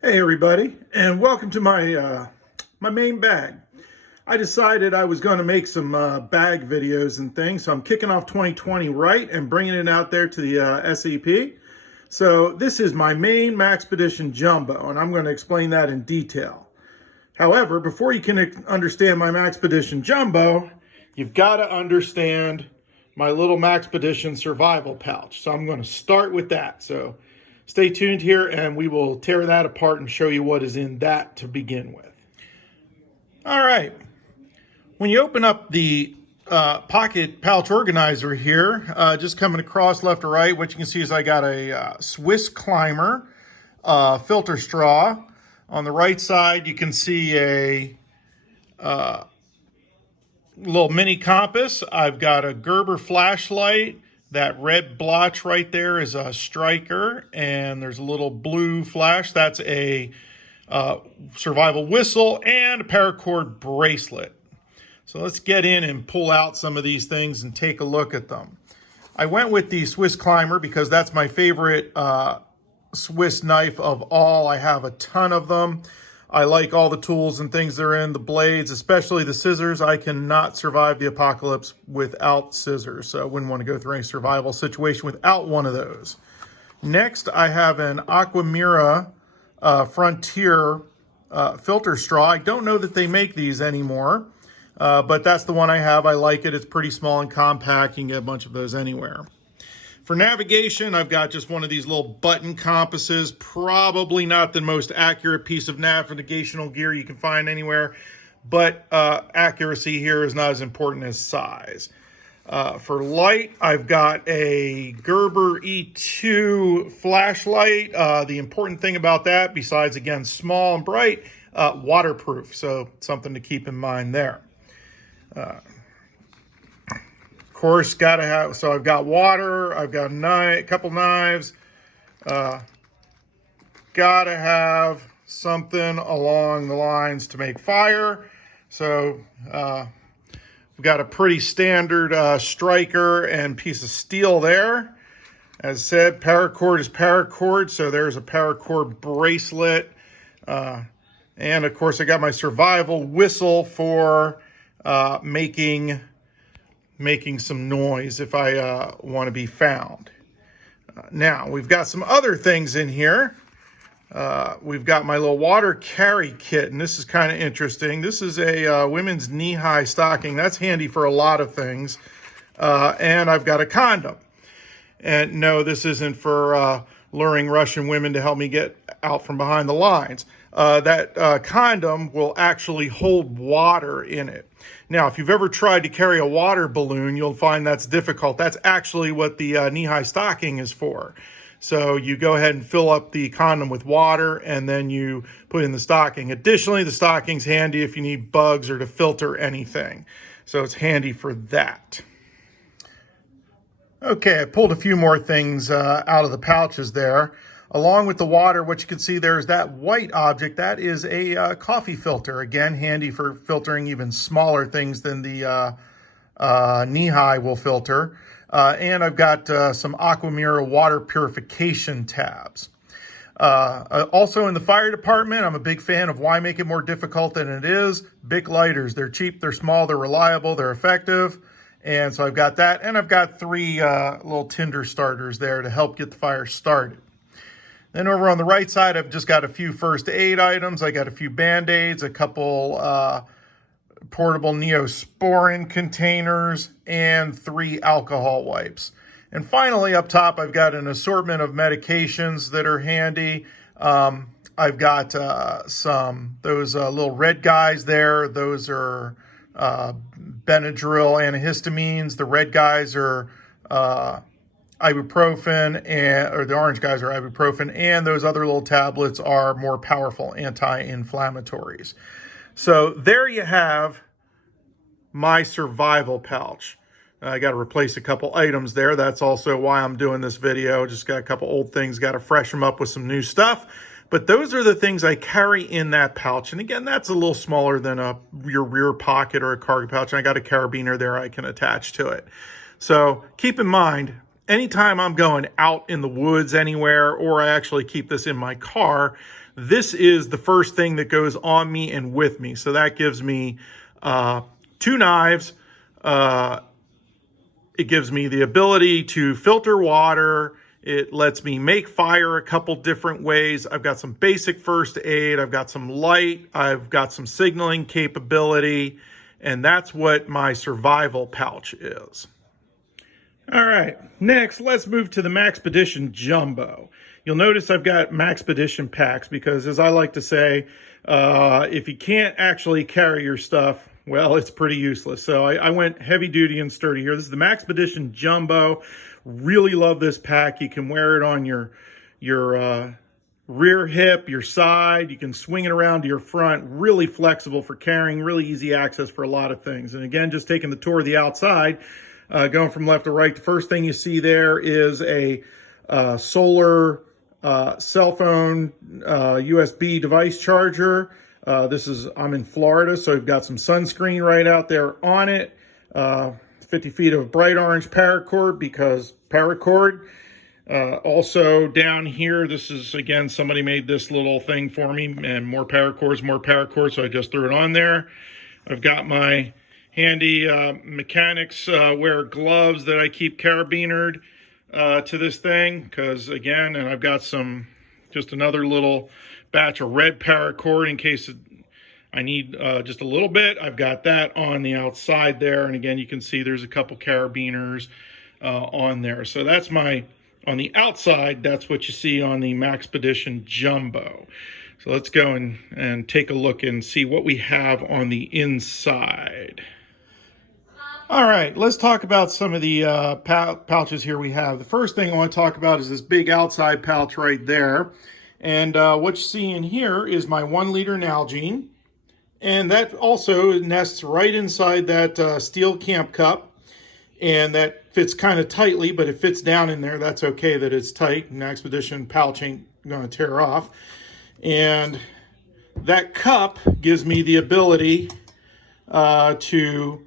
Hey everybody, and welcome to my main bag. I decided I was going to make some bag videos and things, so I'm kicking off 2020 right and bringing it out there to the SEP. So this is my main Maxpedition Jumbo, and I'm going to explain that in detail. However, before you can understand my Maxpedition Jumbo, you've got to understand my little Maxpedition Survival Pouch. So I'm going to start with that. So stay tuned here and we will tear that apart and show you what is in that to begin with. All right. When you open up the pocket pouch organizer here, just coming across left to right, what you can see is I got a Swiss Climber filter straw. On the right side, you can see a little mini compass. I've got a Gerber flashlight. That red blotch right there is a striker, and there's a little blue flash. That's a survival whistle and a paracord bracelet. So let's get in and pull out some of these things and take a look at them. I went with the Swiss Climber because that's my favorite Swiss knife of all. I have a ton of them. I like all the tools and things they're in, the blades, especially the scissors. I cannot survive the apocalypse without scissors, so I wouldn't want to go through any survival situation without one of those. Next, I have an Aquamira Frontier filter straw. I don't know that they make these anymore, but that's the one I have. I like it. It's pretty small and compact. You can get a bunch of those anywhere. For navigation, I've got just one of these little button compasses. Probably not the most accurate piece of navigational gear you can find anywhere, but accuracy here is not as important as size. For light, I've got a Gerber E2 flashlight. The important thing about that, besides, again, small and bright, waterproof. So something to keep in mind there. Of course, gotta have, so I've got water, I've got a couple knives, gotta have something along the lines to make fire. So we've got a pretty standard striker and piece of steel there. As I said, paracord is paracord, so there's a paracord bracelet. And of course, I got my survival whistle for making some noise if I want to be found. Now, we've got some other things in here. We've got my little water carry kit, and this is kind of interesting. This is a women's knee-high stocking. That's handy for a lot of things. And I've got a condom. And no, this isn't for luring Russian women to help me get out from behind the lines. That condom will actually hold water in it. Now, if you've ever tried to carry a water balloon, you'll find that's difficult. That's actually what the knee-high stocking is for. So you go ahead and fill up the condom with water, and then you put in the stocking. Additionally, the stocking's handy if you need bugs or to filter anything. So it's handy for that. Okay, I pulled a few more things out of the pouches there. Along with the water, what you can see there is that white object. That is a coffee filter. Again, handy for filtering even smaller things than the knee-high will filter. And I've got some Aquamira water purification tabs. Also in the fire department, I'm a big fan of why make it more difficult than it is. Bic lighters. They're cheap, they're small, they're reliable, they're effective. And so I've got that. And I've got three little tinder starters there to help get the fire started. Then over on the right side, I've just got a few first aid items. I got a few Band-Aids, a couple portable Neosporin containers, and 3 alcohol wipes. And finally, up top, I've got an assortment of medications that are handy. I've got those little red guys there. Those are Benadryl antihistamines. The red guys are ibuprofen, or the orange guys are ibuprofen, and those other little tablets are more powerful anti-inflammatories. So there you have my survival pouch. I got to replace a couple items there. That's also why I'm doing this video. Just got a couple old things, got to freshen them up with some new stuff. But those are the things I carry in that pouch. And again, that's a little smaller than your rear pocket or a cargo pouch. And I got a carabiner there I can attach to it. So keep in mind, anytime I'm going out in the woods anywhere, or I actually keep this in my car, this is the first thing that goes on me and with me. So that gives me 2 knives. It gives me the ability to filter water. It lets me make fire a couple different ways. I've got some basic first aid. I've got some light. I've got some signaling capability. And that's what my survival pouch is. All right, next, let's move to the Maxpedition Jumbo. You'll notice I've got Maxpedition packs because, as I like to say, if you can't actually carry your stuff, well, it's pretty useless. So I went heavy duty and sturdy here. This is the Maxpedition Jumbo. Really love this pack. You can wear it on your rear hip, your side. You can swing it around to your front. Really flexible for carrying, really easy access for a lot of things. And again, just taking the tour of the outside, going from left to right, the first thing you see there is a solar cell phone USB device charger. I'm in Florida, so I've got some sunscreen right out there on it. 50 feet of bright orange paracord because paracord. Also down here, this is, again, somebody made this little thing for me, and more paracord, so I just threw it on there. I've got my handy mechanics wear gloves that I keep carabinered to this thing, because again, and I've got just another little batch of red paracord in case I need just a little bit. I've got that on the outside there, and again, you can see there's a couple carabiners on there. So that's on the outside, that's what you see on the Maxpedition Jumbo. So let's go and take a look and see what we have on the inside. All right, let's talk about some of the pouches here we have. The first thing I want to talk about is this big outside pouch right there. And what you see in here is my 1 liter Nalgene. And that also nests right inside that steel camp cup. And that fits kind of tightly, but it fits down in there. That's okay that it's tight. An Expedition pouch ain't going to tear off. And that cup gives me the ability to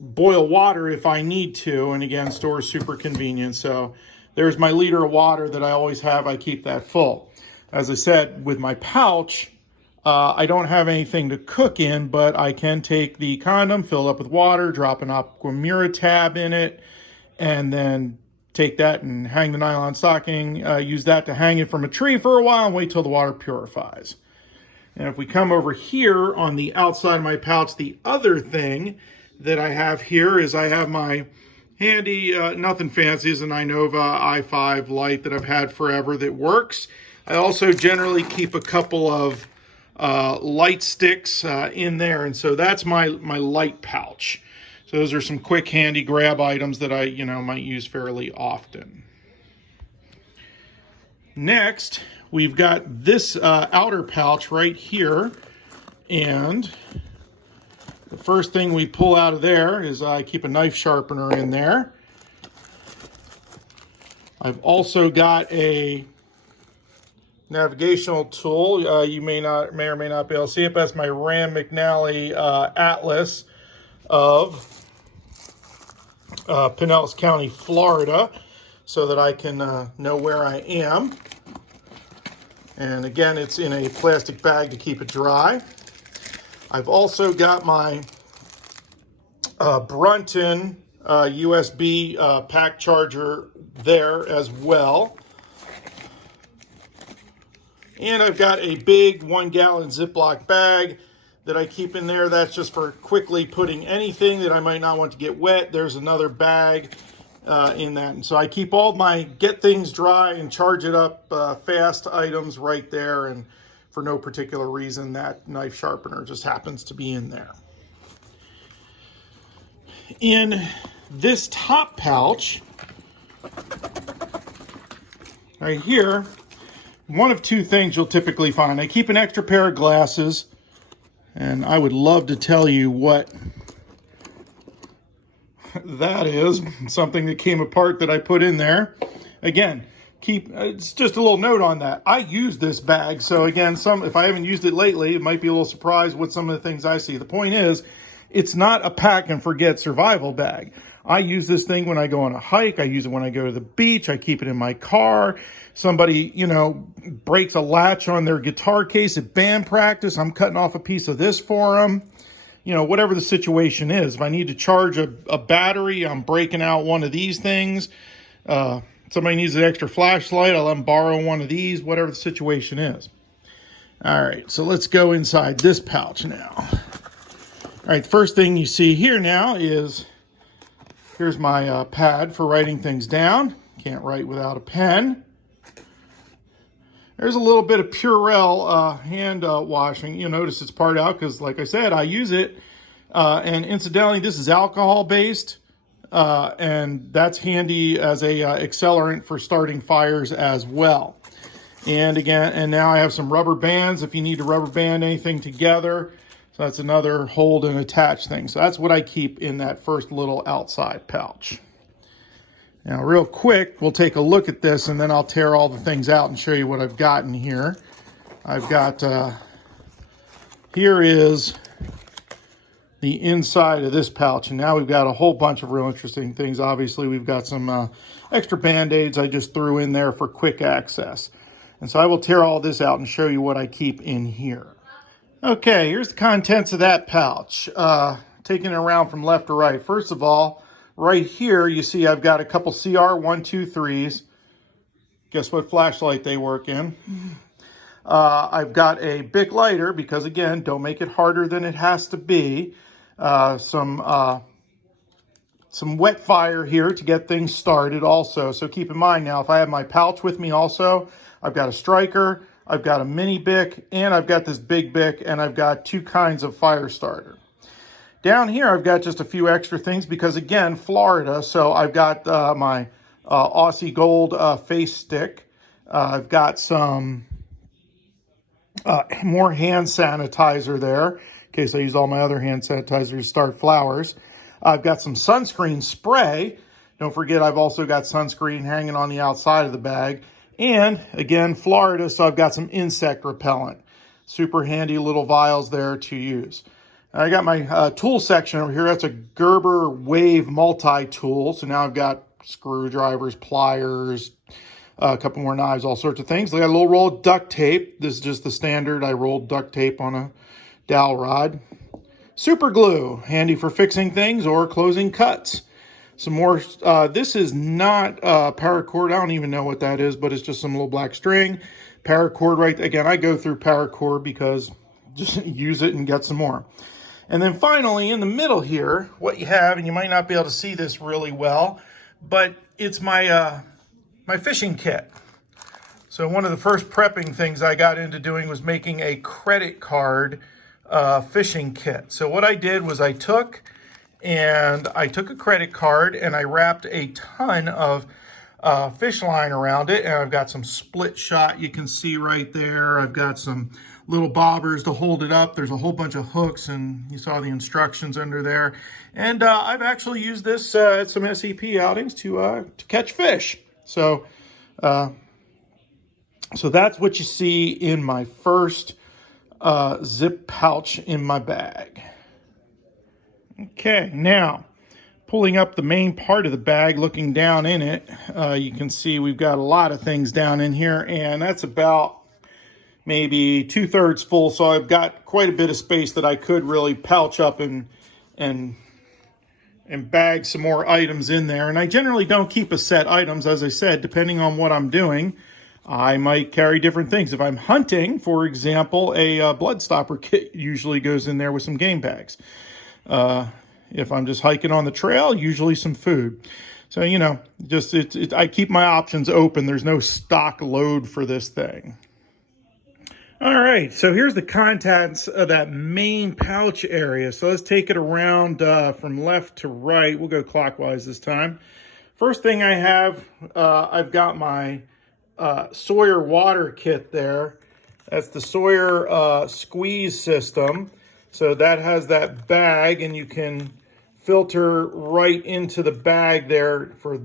boil water if I need to. And again, store super convenient. So there's my liter of water that I always have. I keep that full. As I said, with my pouch, I don't have anything to cook in, but I can take the condom, fill it up with water, drop an Aquamura tab in it, and then take that and hang the nylon stocking, use that to hang it from a tree for a while and wait till the water purifies. And if we come over here on the outside of my pouch, the other thing that I have here is I have my handy, nothing fancy, is an Inova i5 light that I've had forever that works. I also generally keep a couple of light sticks in there, and so that's my light pouch. So those are some quick handy grab items that I might use fairly often. Next, we've got this outer pouch right here, and the first thing we pull out of there is I keep a knife sharpener in there. I've also got a navigational tool. You may or may not be able to see it, but that's my Rand McNally Atlas of Pinellas County, Florida, so that I can know where I am. And again, it's in a plastic bag to keep it dry. I've also got my Brunton USB pack charger there as well. And I've got a big 1-gallon Ziploc bag that I keep in there. That's just for quickly putting anything that I might not want to get wet. There's another bag in that. And so I keep all my get things dry and charge it up fast items right there. And for no particular reason, that knife sharpener just happens to be in there. In this top pouch right here, one of two things you'll typically find. I keep an extra pair of glasses, and I would love to tell you what that is. Something that came apart that I put in there. Again, it's just a little note on that. I use this bag, so again, if I haven't used it lately, it might be a little surprised with some of the things I see. The point is it's not a pack and forget survival bag. I use this thing when I go on a hike. I use it when I go to the beach. I keep it in my car. Somebody, breaks a latch on their guitar case at band practice. I'm cutting off a piece of this for them. Whatever the situation is. If I need to charge a battery, I'm breaking out one of these things. Somebody needs an extra flashlight, I'll let them borrow one of these, whatever the situation is. All right, so let's go inside this pouch now. All right, first thing you see here now is, here's my pad for writing things down. Can't write without a pen. There's a little bit of Purell hand washing. You'll notice it's part out because, like I said, I use it. And incidentally, this is alcohol-based. And that's handy as a accelerant for starting fires as well. And now I have some rubber bands if you need to rubber band anything together. So that's another hold and attach thing. So that's what I keep in that first little outside pouch. Now, real quick, we'll take a look at this and then I'll tear all the things out and show you what I've got in here. I've got, here is the inside of this pouch, and now we've got a whole bunch of real interesting things. Obviously, we've got some extra Band-Aids I just threw in there for quick access. And so I will tear all this out and show you what I keep in here. Okay, here's the contents of that pouch. Taking it around from left to right. First of all, right here, you see I've got a couple CR123s. Guess what flashlight they work in? I've got a Bic lighter, because again, don't make it harder than it has to be. Some wet fire here to get things started also. So keep in mind now, if I have my pouch with me also, I've got a striker, I've got a mini Bic, and I've got this big Bic, and I've got two kinds of fire starter. Down here, I've got just a few extra things because, again, Florida. So I've got my Aussie Gold face stick. I've got some more hand sanitizer there, in case I use all my other hand sanitizer to start flowers. I've got some sunscreen spray. Don't forget, I've also got sunscreen hanging on the outside of the bag. And again, Florida, so I've got some insect repellent. Super handy little vials there to use. I got my tool section over here. That's a Gerber Wave multi-tool. So now I've got screwdrivers, pliers, a couple more knives, all sorts of things. I got a little roll of duct tape. This is just the standard. I rolled duct tape on a dowel rod. Super glue, handy for fixing things or closing cuts. Some more, this is not paracord. I don't even know what that is, but it's just some little black string. Paracord, right? Again, I go through paracord because just use it and get some more. And then finally, in the middle here, what you have, and you might not be able to see this really well, but it's my my fishing kit. So one of the first prepping things I got into doing was making a credit card fishing kit. So what I did was I took a credit card and I wrapped a ton of fish line around it, and I've got some split shot you can see right there. I've got some little bobbers to hold it up. There's a whole bunch of hooks, and you saw the instructions under there. And I've actually used this at some SEP outings to catch fish. So that's what you see in my first zip pouch in my bag. Okay, now pulling up the main part of the bag, looking down in it, you can see we've got a lot of things down in here, and that's about maybe 2/3 full. So I've got quite a bit of space that I could really pouch up and bag some more items in there. And I generally don't keep a set items, as I said, depending on what I'm doing. I might carry different things. If I'm hunting, for example, a blood stopper kit usually goes in there with some game bags. If I'm just hiking on the trail, usually some food. So, I keep my options open. There's no stock load for this thing. All right, so here's the contents of that main pouch area. So let's take it around from left to right. We'll go clockwise this time. First thing I have, I've got my Sawyer water kit there. That's the Sawyer squeeze system. So that has that bag, and you can filter right into the bag there for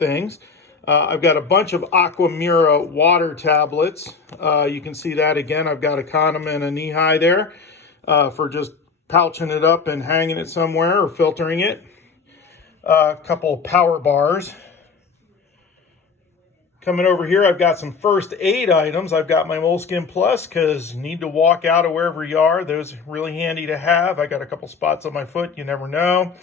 things. I've got a bunch of Aquamira water tablets. You can see that again. I've got a condom and a knee high there for just pouching it up and hanging it somewhere or filtering it. A couple power bars. Coming over here, I've got some first aid items. I've got my Moleskin Plus because need to walk out of wherever you are. Those are really handy to have. I got a couple spots on my foot. You never know.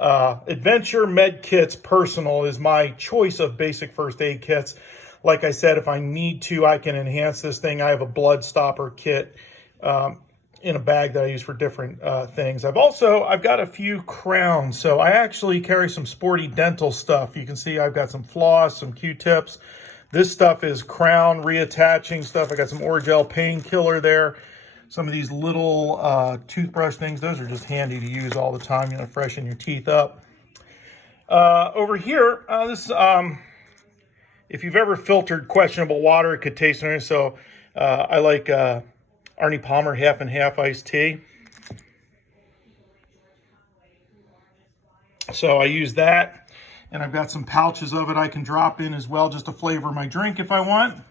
Adventure Med Kits Personal is my choice of basic first aid kits. Like I said, if I need to, I can enhance this thing. I have a blood stopper kit in a bag that I use for different things. I've got a few crowns. So I actually carry some sporty dental stuff. You can see I've got some floss, some Q-tips. This stuff is crown reattaching stuff. I got some Orajel painkiller there. Some of these little toothbrush things, those are just handy to use all the time, you know, freshen your teeth up. Over here, if you've ever filtered questionable water, it could taste nice. So I like Arnie Palmer half and half iced tea. So I use that. And I've got some pouches of it I can drop in as well just to flavor my drink if I want.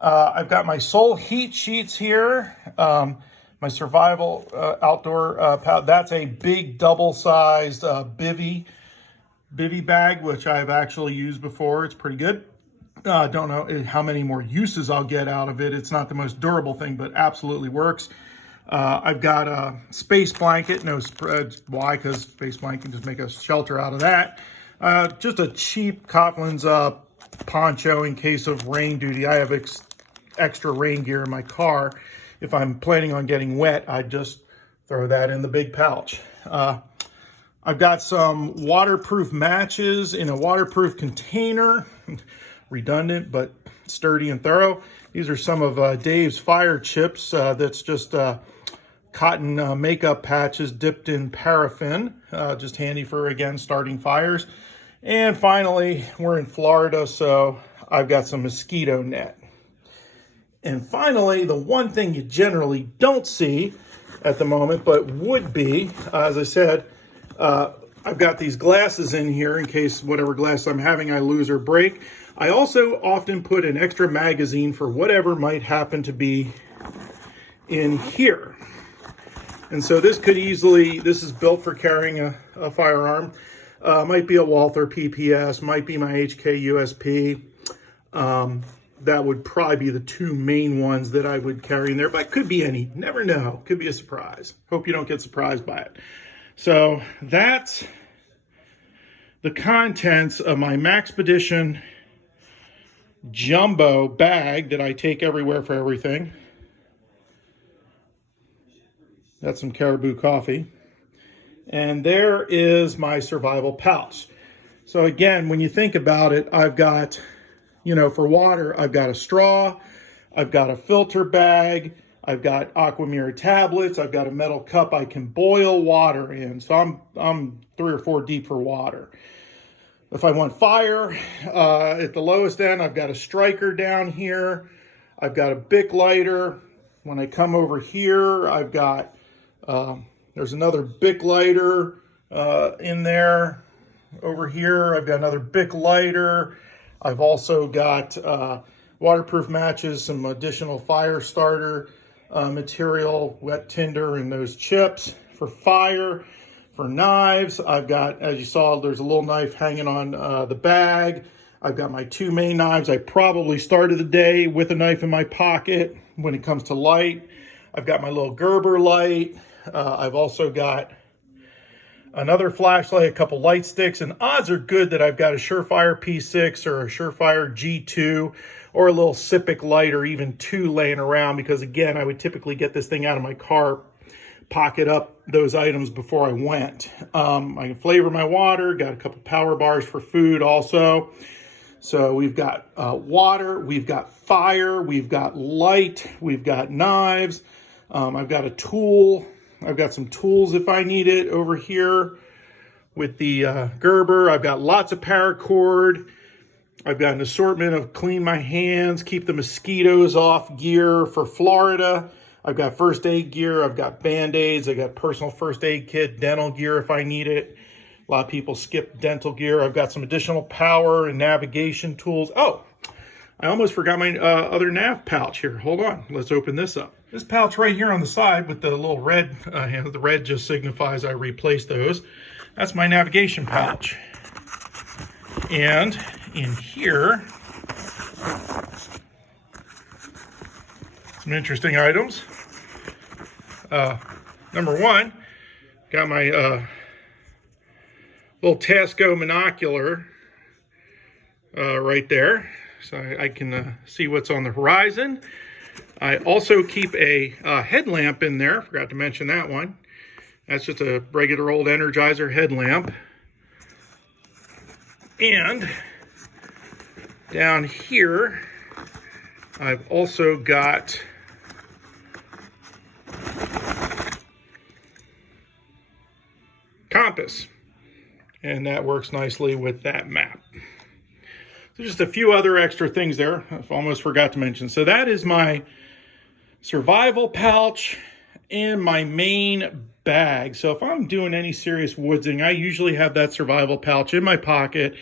I've got my Soul Heat sheets here. My Survival Outdoor pouch. That's a big double-sized bivy bag, which I've actually used before. It's pretty good. Don't know how many more uses I'll get out of it. It's not the most durable thing, but absolutely works. I've got a space blanket. No spreads. Why? Because space blanket can just make a shelter out of that. Just a cheap Copland's poncho in case of rain duty. I have extra rain gear in my car. If I'm planning on getting wet, I just throw that in the big pouch. I've got some waterproof matches in a waterproof container. Redundant, but sturdy and thorough. These are some of Dave's fire chips. That's just cotton makeup patches dipped in paraffin. Just handy for, again, starting fires. And finally, we're in Florida, so I've got some mosquito net. And finally, the one thing you generally don't see at the moment, but would be, as I said, I've got these glasses in here in case whatever glass I'm having I lose or break. I also often put an extra magazine for whatever might happen to be in here. And so this could easily, this is built for carrying a firearm. Might be a Walther PPS, might be my HK USP. That would probably be the two main ones that I would carry in there, but it could be any, never know. Could be a surprise. Hope you don't get surprised by it. So that's the contents of my Maxpedition jumbo bag that I take everywhere for everything. That's some Caribou coffee. And there is my survival pouch. So again, when you think about it, I've got, you know, for water, I've got a straw, I've got a filter bag, I've got Aquamira tablets, I've got a metal cup I can boil water in. So I'm 3 or 4 deep for water. If I want fire, at the lowest end, I've got a striker down here. I've got a Bic lighter. When I come over here, I've got, there's another Bic lighter in there. Over here, I've got another Bic lighter. I've also got waterproof matches, some additional fire starter material, wet tinder, and those chips for fire. For knives, I've got, as you saw, there's a little knife hanging on the bag. I've got my 2 main knives. I probably started the day with a knife in my pocket when it comes to light. I've got my little Gerber light. I've also got another flashlight, a couple light sticks, and odds are good that I've got a Surefire P6 or a Surefire G2 or a little Sipic light or even 2 laying around because, again, I would typically get this thing out of my car, pocket up those items before I went. I can flavor my water, got a couple power bars for food also. So we've got water, we've got fire, we've got light, we've got knives. I've got a tool. I've got some tools if I need it over here with the Gerber. I've got lots of paracord. I've got an assortment of clean my hands, keep the mosquitoes off gear for Florida. I've got first aid gear. I've got Band-Aids. I got personal first aid kit, dental gear if I need it. A lot of people skip dental gear. I've got some additional power and navigation tools. Oh, I almost forgot my other nav pouch here. Hold on, let's open this up. This pouch right here on the side with the little red, the red just signifies I replaced those. That's my navigation pouch. And in here, some interesting items. Number one, got my little Tasco monocular right there, so I can see what's on the horizon. I also keep a headlamp in there. Forgot to mention that one. That's just a regular old Energizer headlamp. And down here, I've also got compass, and that works nicely with that map. So just a few other extra things there I almost forgot to mention. So that is my survival pouch and my main bag. So if I'm doing any serious woodsing, I usually have that survival pouch in my pocket,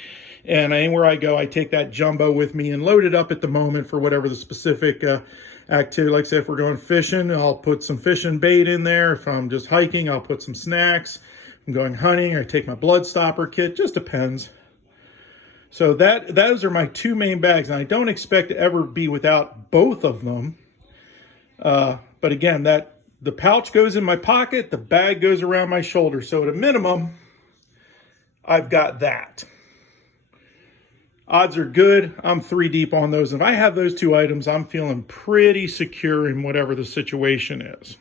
and anywhere I go, I take that jumbo with me and load it up at the moment for whatever the specific activity. Like I said, if we're going fishing, I'll put some fishing bait in there. If I'm just hiking, I'll put some snacks. If I'm going hunting, I take my blood stopper kit. Just depends. So those are my two main bags, and I don't expect to ever be without both of them. But again, the pouch goes in my pocket, the bag goes around my shoulder. So at a minimum, I've got that. Odds are good. I'm 3 deep on those. If I have those two items, I'm feeling pretty secure in whatever the situation is.